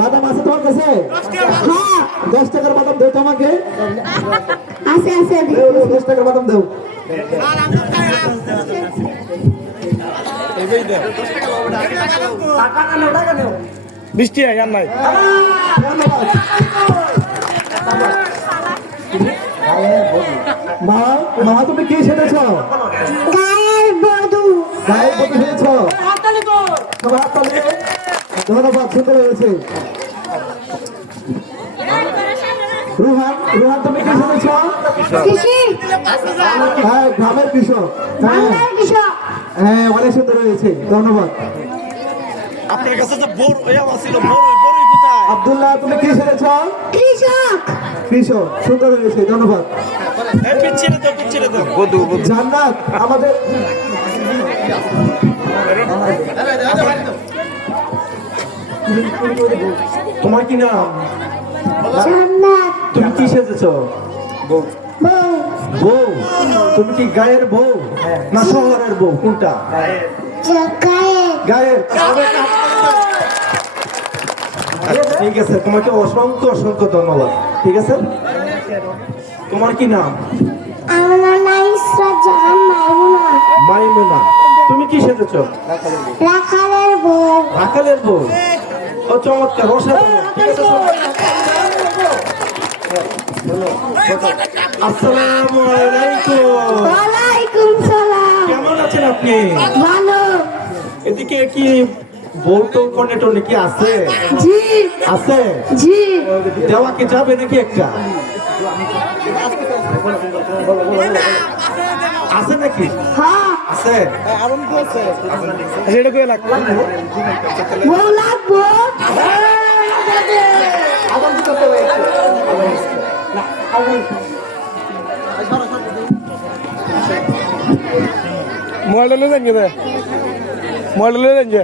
বাদাম আছে তোমার কাছে? 10 টাকার বাদাম দেও তো আমাকে। আছে 10 টাকার বাদাম দেও। মিষ্টি আর নাই। মা মা তুমি কি সেটেছ? গায়ের বধূ। গায়ে বধূ হয়েছ? ধন্যবাদ, সুন্দর হয়েছে। রুহান রুহান তুমি কি সেটেছ? কৃষি। হ্যাঁ, গ্রামের কৃষক। বাংলার কৃষক। হ্যাঁ, অনেক সুন্দর হয়েছে, ধন্যবাদ। আপনার কাছে তো বোর ছিল, বোরই কোথায়? আব্দুল্লাহ তুমি কি সেটেছ? কৃষক। কৃষক, সুন্দর হয়েছে, ধন্যবাদ। পিচ্ছিলে তো বধু জান্নাত আমাদের তোমার কি নাম? জান্নাত। তুমি কি সেজেছ? বউ। বউ। তুমি কি গায়ের বউ না শহরের বউ, কোনটা? গায়ের। ঠিক আছে, তোমাকে অসংখ্য অসংখ্য ধন্যবাদ। ঠিক আছে, তোমার কি নাম? আমার নাম ইসরাত জাহান মাইমুনা। মাইমুনা। তুমি কি সেজেছ? রাখালের বউ। রাখালের বউ। ও চমৎকার, অসাধারণ। ঠিক আছে, আসসালামু আলাইকুম। ওয়ালাইকুম সালাম। কেমন আছেন আপনি? ভালো। এদিকে কি বলতো কনেটনে কি আছে? জি আছে। জি। দেওয়া কি যাবে নাকি একটা? আছে নাকি? হ্যাঁ। আছে। সেটা কই লাগবে? বউ লাগবো। मोबाइल ले लेंगे मोबाइल ले लेंगे।